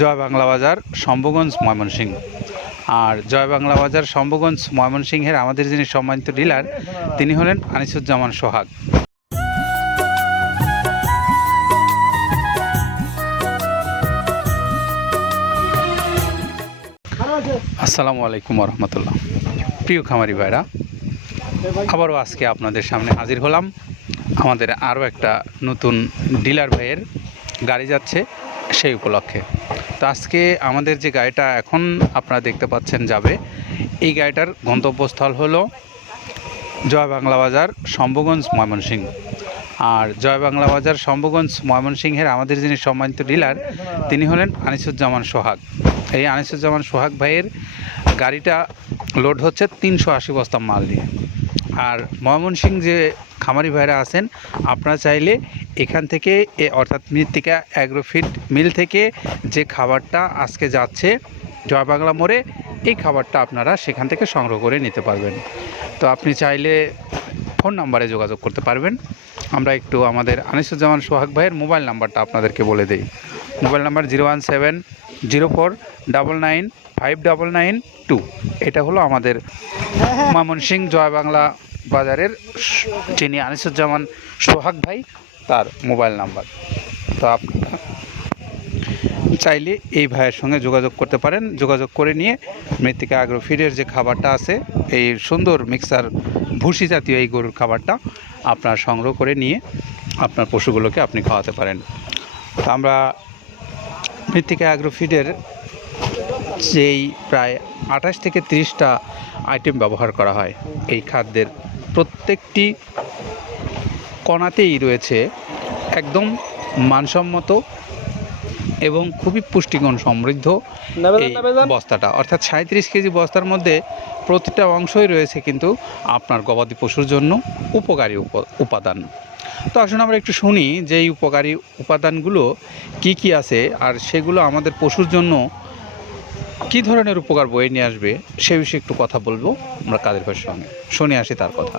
জয় বাংলা বাজার, শম্ভুগঞ্জ, ময়মনসিংহ। আর জয় বাংলা বাজার, শম্ভুগঞ্জ, ময়মনসিংহের আমাদের যিনি সম্মানিত ডিলার, তিনি হলেন আনিসুজ্জামান সোহাগ। আসসালামু আলাইকুম রহমতুল্লাহ প্রিয় খামারি ভাইরা, আবারও আজকে আপনাদের সামনে হাজির হলাম। আমাদের আরও একটা নতুন ডিলার ভাইয়ের গাড়ি যাচ্ছে। সেই উপলক্ষে। তো আজকে আমাদের যে গাড়িটা এখন আপনারা দেখতে পাচ্ছেন যাবে, এই গাড়িটার গন্তব্যস্থল হলো জয় বাংলা বাজার শম্ভুগঞ্জ ময়মনসিংহ। আর জয় বাংলা বাজার শম্ভুগঞ্জ ময়মনসিংহের আমাদের যিনি সম্মানিত ডিলার, তিনি হলেন আনিসুজ্জামান সোহাগ। এই আনিসুজ্জামান সোহাগ ভাইয়ের গাড়িটা লোড হচ্ছে তিনশো আশি বস্তা মাল নিয়ে। আর ময়মনসিংহ যে খামারি ভাইরা আছেন আপনারা চাইলে এখান থেকে এ অর্থাৎ মৃত্তিকা অ্যাগ্রোফিট মিল থেকে যে খাবারটা আজকে যাচ্ছে জয় বাংলা মোড়ে এই খাবারটা আপনারা সেখান থেকে সংগ্রহ করে নিতে পারবেন। তো আপনি চাইলে ফোন নাম্বারে যোগাযোগ করতে পারবেন। আমরা একটু আমাদের আনিসুজ্জামান সোহাগ ভাইয়ের মোবাইল নাম্বারটা আপনাদেরকে বলে দিই। Mobile number zero one seven zero four double nine five double nine two. এটা হলো আমাদের ময়মনসিংহ জয় বাংলা বাজারের যিনি আনিসুজ্জামান সোহাগ ভাই, তার মোবাইল নাম্বার। তো আপনারা চাইলে এই ভাইয়ের সঙ্গে যোগাযোগ করতে পারেন। যোগাযোগ করে নিয়ে মৃত্তিকা আগ্রো ফিডের যে খাবারটা আছে, এই সুন্দর মিক্সার ভুসি জাতীয় এই গরুর খাবারটা আপনার সংগ্রহ করে নিয়ে আপনার পশুগুলোকে আপনি খাওয়াতে পারেন। তো আমরা মৃত্তিকা আগ্রো ফিডের যেই প্রায় আঠাশ থেকে তিরিশটা আইটেম ব্যবহার করা হয়। এই খাদ্যের প্রত্যেকটি কণাতেই রয়েছে একদম মানসম্মত এবং খুবই পুষ্টিগুণ সমৃদ্ধ এই বস্তাটা। অর্থাৎ সাঁত্রিশ কেজি বস্তার মধ্যে প্রতিটা অংশই রয়েছে কিন্তু আপনার গবাদি পশুর জন্য উপকারী উপ- উপাদান। তো আসুন আমরা একটু শুনি যে এই উপকারী উপাদানগুলো কি কি আছে আর সেগুলো আমাদের পশুর জন্য কি ধরনের উপকার বয়ে নিয়ে আসবে সে বিষয়ে একটু কথা বলব আমরা কাদের ভাইয়ের সঙ্গে। শুনে আসি তার কথা।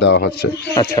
দেওয়া হচ্ছে। আচ্ছা।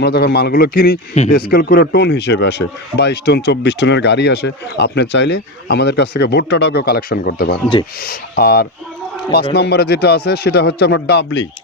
আমরা যখন মালগুলো কিনি স্কেল করে টোন হিসেবে আসে বাইশ টন চব্বিশ টনের গাড়ি আসে আপনি চাইলে আমাদের কাছ থেকে ভুট্টাটাও কেউ কালেকশন করতে পারেন। জি। আর পাঁচ নম্বরে যেটা আছে সেটা হচ্ছে আপনার ডাবলি।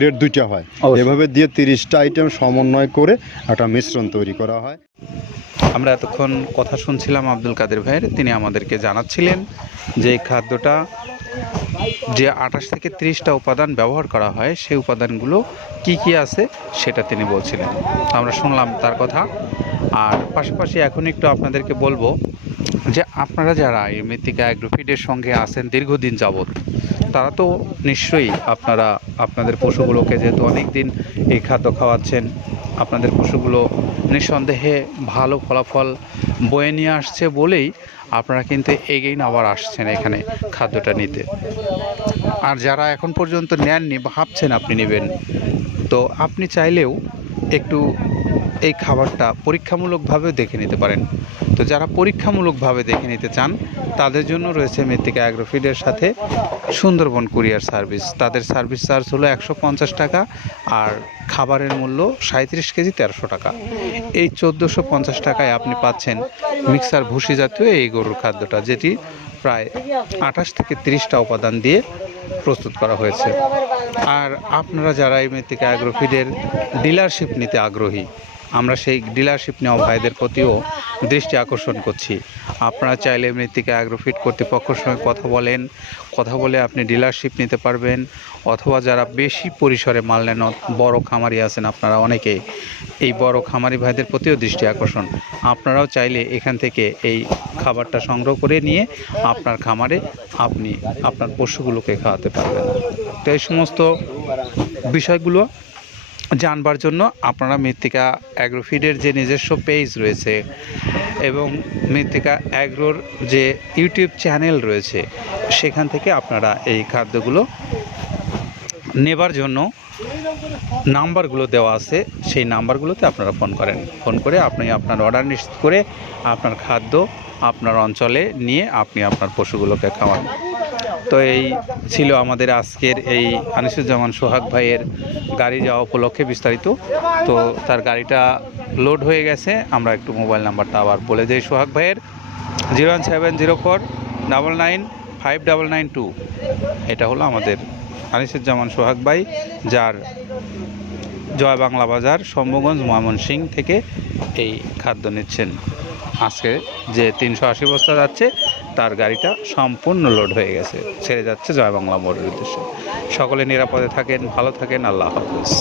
গ্রেড দুইটা হয়। এভাবে দিয়ে তিরিশটা আইটেম সমন্বয় করে একটা মিশ্রণ তৈরি করা হয়। আমরা এতক্ষণ কথা শুনছিলাম আব্দুল কাদের ভাইয়ের। তিনি আমাদেরকে জানাচ্ছিলেন যে এই খাদ্যটা যে আঠাশ থেকে ত্রিশটা উপাদান ব্যবহার করা হয় সেই উপাদানগুলো কি কি আছে সেটা তিনি বলছিলেন। আমরা শুনলাম তার কথা। আর পাশাপাশি এখন একটু আপনাদেরকে বলব যে আপনারা যারা এই মৃত্তিকা অ্যাগ্রোফিডের সঙ্গে আছেন দীর্ঘদিন যাবৎ তারা তো নিশ্চয়ই আপনারা, আপনাদের পশুগুলোকে যেহেতু অনেক দিন এই খাদ্য খাওয়াচ্ছেন, আপনাদের পশুগুলো নিঃসন্দেহে ভালো ফলাফল বয়ে নিয়ে আসছে বলেই আপনারা কিন্তু এগেইন আবার আসছেন এখানে খাদ্যটা নিতে। আর যারা এখন পর্যন্ত নেননি ভাবছেন আপনি নেবেন, তো আপনি চাইলেও একটু এই খাবারটা পরীক্ষামূলকভাবে দেখে নিতে পারেন। তো যারা পরীক্ষামূলকভাবে দেখে নিতে চান, তাদের জন্য রয়েছে মৃত্তিকা অ্যাগ্রোফিডের সাথে সুন্দরবন কুরিয়ার সার্ভিস তাদের সার্ভিস চার্জ হলো একশো পঞ্চাশ টাকা আর খাবারের মূল্য সাঁত্রিশ কেজি তেরোশো টাকা। এই চোদ্দোশো পঞ্চাশ টাকায় আপনি পাচ্ছেন মিক্সার ভুসি জাতীয় এই গরুর খাদ্যটা, যেটি প্রায় আঠাশ থেকে তিরিশটা উপাদান দিয়ে প্রস্তুত করা হয়েছে। আর আপনারা যারা এই মৃত্তিকা অ্যাগ্রোফিডের ডিলারশিপ নিতে আগ্রহী আমরা সেই ডিলারশিপ নেওয়া ভাইদের প্রতিও দৃষ্টি আকর্ষণ করছি। আপনারা চাইলে মৃত্তিকা অ্যাগ্রোফিড কর্তৃপক্ষের সঙ্গে কথা বলেন, কথা বলে আপনি ডিলারশিপ নিতে পারবেন, অথবা যারা বেশি পরিসরে মাল নেন, বড় খামারি আছেন আপনারা অনেকেই, এই বড় খামারি ভাইদের প্রতিও দৃষ্টি আকর্ষণ। আপনারাও চাইলে এখান থেকে এই খাবারটা সংগ্রহ করে নিয়ে আপনার খামারে আপনি আপনার পশুগুলোকে খাওয়াতে পারবেন। তো এই সমস্ত বিষয়গুলো জানবার জন্য আপনারা মৃত্তিকা অ্যাগ্রোফিডের যে নিজস্ব পেজ রয়েছে এবং মৃত্তিকা অ্যাগ্রোর যে ইউটিউব চ্যানেল রয়েছে, সেখান থেকে আপনারা এই খাদ্যগুলো নেবার জন্য নাম্বারগুলো দেওয়া আছে, সেই নাম্বারগুলোতে আপনারা ফোন করেন। ফোন করে আপনি আপনার অর্ডার নিশ্চিত করে আপনার খাদ্য আপনার অঞ্চলে নিয়ে আপনি আপনার পশুগুলোকে খাওয়ান। তো এই ছিল আমাদের আজকের এই আনিসুজ্জামান সোহাগ ভাইয়ের গাড়ি যাওয়া উপলক্ষে বিস্তারিত। তো তার গাড়িটা লোড হয়ে গেছে। আমরা একটু মোবাইল নাম্বারটা আবার বলে দিই সোহাগ ভাইয়ের। Zero one seven zero four double nine five double nine two. এটা হলো আমাদের আনিসুজ্জামান সোহাগ ভাই, যার জয় বাংলা বাজার, শম্ভুগঞ্জ ময়মনসিং থেকে এই খাদ্য নিচ্ছেন। আজকে যে তিনশো আশি বস্তা যাচ্ছে, তার গাড়িটা সম্পূর্ণ লোড হয়ে গেছে। ছেড়ে যাচ্ছে জয় বাংলা মোড়ের উদ্দেশ্যে। সকলে নিরাপদে থাকেন, ভালো থাকেন, আল্লাহ হাফিজ।